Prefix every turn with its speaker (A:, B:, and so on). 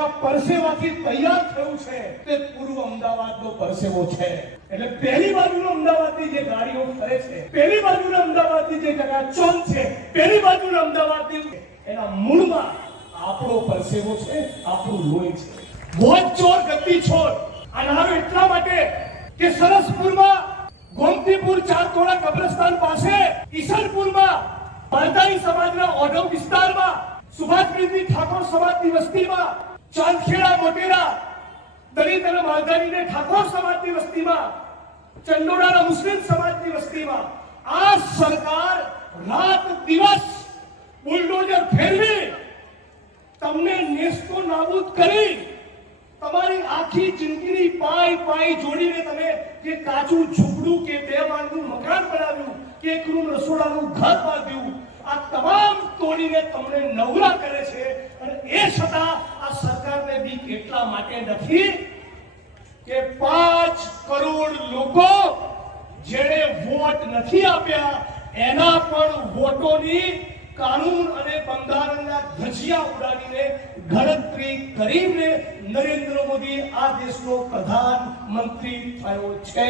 A: આ પરસેવાથી તૈયાર થયું છે. તે પૂર્વ અમદાવાદનો પરસેવો છે. એટલે પહેલી બાજુનો અમદાવાદની જે ગાડીઓ ફરે છે, પહેલી બાજુના અમદાવાદની જે ચકાચોંધ છે, પહેલી બાજુના અમદાવાદની એના મૂળમાં આપણો પરસેવો છે, આપણું લોહી છે. મોજ ચોર ગતિ છોડ. અનારો એટલા માટે કે સરસપુરમાં ગોમતીપુર ચારકોડા કબ્રસ્તાન પાસે ઈશનપુરમાં માલધારી સમાજના ઓઢવ વિસ્તારમાં સુભાષ ઠાકોર સમાજની વસ્તીમાં ચાંદખેડા મોટેરા દલિત અને માલધારીને ઠાકોર સમાજની વસ્તીમાં ચંડોળાના મુસ્લિમ સમાજની વસ્તીમાં આ સરકાર રાત દિવસ બુલડોઝર ફેરવી તમને નેસ્તો નાબૂદ કરી તમારી આખી જિંદગીની પાય પાય જોડીને તમે જે કાચું ઝૂંપડું કે બે માળનું મકાન બનાવ્યું, કે એક રૂમ રસોડાનું ઘર બાંધ્યું, આ તમામ તોડીને તમને નવરા કરે છે. અને એ છતાં એટલા માટે નથી કે પાંચ કરોડ લોકો જેણે વોટ નથી આપ્યા, એના પણ વોટોની કાનૂન અને બંધારણના ધજિયા ઉડાડીને ગણતરી કરીને નરેન્દ્ર મોદી આ દેશનો પ્રધાનમંત્રી થયો છે.